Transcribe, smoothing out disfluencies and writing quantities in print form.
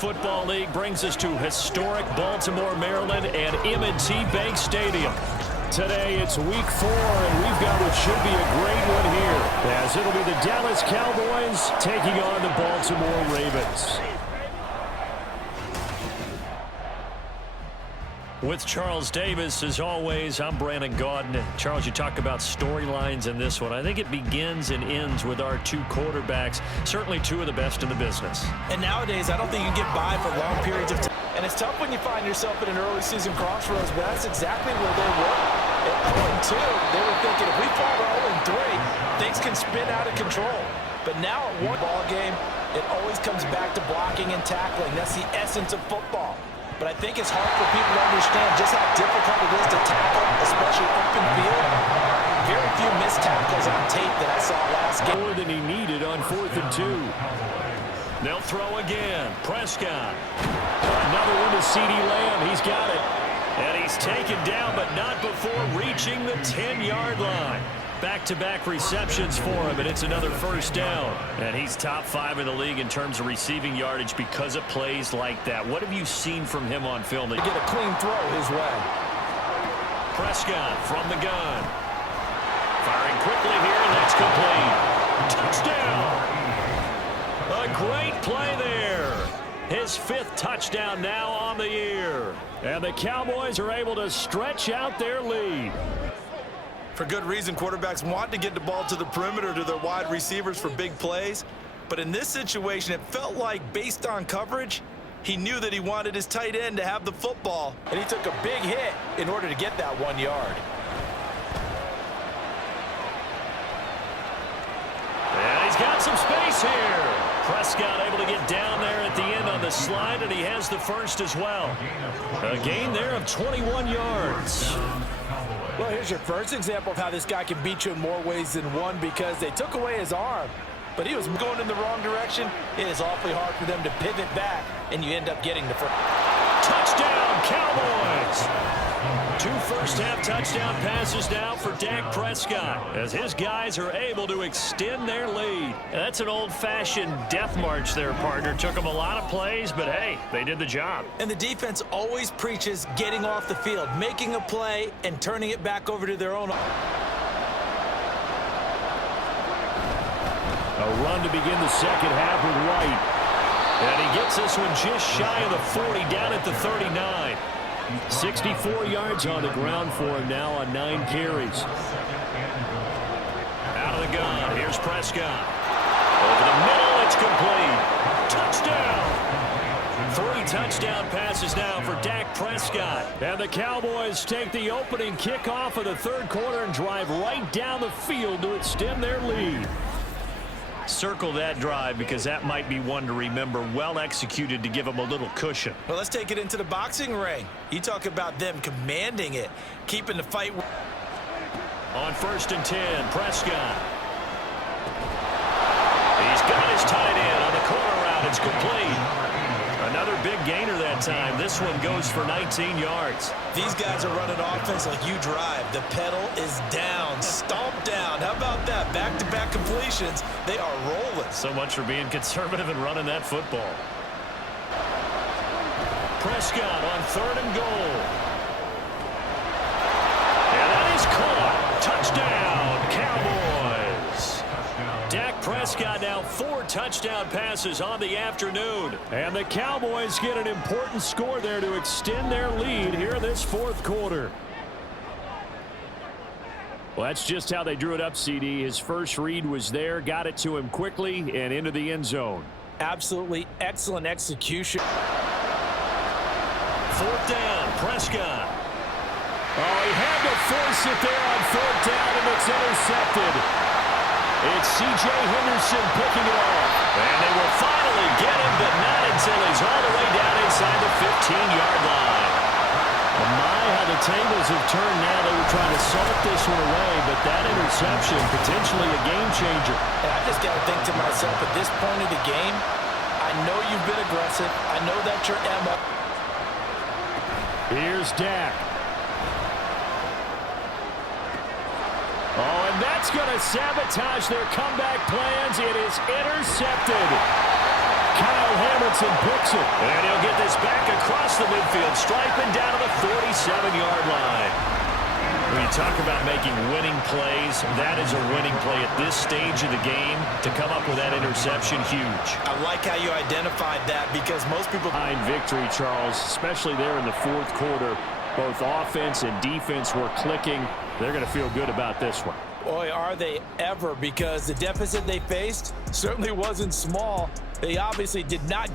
Football League brings us to historic Baltimore, Maryland and M&T Bank Stadium. Today it's week 4 and we've got what should be a great one here, as it'll be the Dallas Cowboys taking on the Baltimore Ravens. With Charles Davis, as always, I'm Brandon Gaudin. Charles, you talk about storylines in this one. I think it begins and ends with our two quarterbacks, certainly two of the best in the business. And nowadays, I don't think you can get by for long periods of time. And it's tough when you find yourself in an early season crossroads, but that's exactly where they were. At 0-2, they were thinking if we fall to 0-3, things can spin out of control. But now at one ball game, it always comes back to blocking and tackling. That's the essence of football. But I think it's hard for people to understand just how difficult it is to tackle, especially open field. Very few missed tackles on tape that I saw last game. More than he needed on 4th and 2. They'll throw again. Prescott. Another one to CeeDee Lamb. He's got it. And he's taken down, but not before reaching the 10-yard line. Back-to-back receptions for him, and it's another first down. And he's top 5 in the league in terms of receiving yardage because of plays like that. What have you seen from him on film? To get a clean throw his way. Prescott from the gun. Firing quickly here, and that's complete. Touchdown! A great play there. His 5th touchdown now on the year. And the Cowboys are able to stretch out their lead. For good reason, quarterbacks want to get the ball to the perimeter to their wide receivers for big plays. But in this situation, it felt like, based on coverage, he knew that he wanted his tight end to have the football. And he took a big hit in order to get that 1 yard. And he's got some space here. Prescott able to get down there at the end on the slide, and he has the first as well. A gain there of 21 yards. Well, here's your first example of how this guy can beat you in more ways than one, because they took away his arm, but he was going in the wrong direction. It is awfully hard for them to pivot back, and you end up getting the first. Touchdown, Cowboys! 2 first-half touchdown passes now for Dak Prescott, as his guys are able to extend their lead. And that's an old-fashioned death march there, partner. Took them a lot of plays, but hey, they did the job. And the defense always preaches getting off the field, making a play, and turning it back over to their own. A run to begin the second half with White. And he gets this one just shy of the 40, down at the 39. 64 yards on the ground for him now on 9 carries. Out of the gun, here's Prescott. Over the middle, it's complete. Touchdown! 3 touchdown passes now for Dak Prescott. And the Cowboys take the opening kickoff of the 3rd quarter and drive right down the field to extend their lead. Circle that drive, because that might be one to remember. Well executed to give them a little cushion. Well, let's take it into the boxing ring. You talk about them commanding it, keeping the fight. On 1st and 10, Prescott. He's got his tight end on the corner route. It's complete. Another big gainer that time. This one goes for 19 yards. These guys are running offense like you drive. The pedal is down, stomped down. How about that? Back-to-back completions. They are rolling. So much for being conservative and running that football. Prescott on 3rd and goal. And that is caught. Touchdown, Cowboys. Dak Prescott now 4 touchdown passes on the afternoon. And the Cowboys get an important score there to extend their lead here in this 4th quarter. Well, that's just how they drew it up, CD. His first read was there, got it to him quickly, and into the end zone. Absolutely excellent execution. 4th down, Prescott. Oh, he had to force it there on 4th down, and it's intercepted. It's C.J. Henderson picking it off. And they will finally get him, but not until he's all the way down inside the 15-yard line. My, how the tables have turned now. They were trying to salt this one away, but that interception, potentially a game changer. And I just got to think to myself, at this point of the game, I know you've been aggressive. I know that's your MO. Here's Dak. Oh, and that's going to sabotage their comeback plans. It is intercepted. Kyle Hamilton picks it. And he'll get this back across the midfield stripe and down to the 47-yard line. When you talk about making winning plays, that is a winning play at this stage of the game. To come up with that interception, huge. I like how you identified that because most people Behind victory, Charles, especially there in the fourth quarter. Both offense and defense were clicking. They're going to feel good about this one. Boy, are they ever, because the deficit they faced certainly wasn't small. They obviously did not get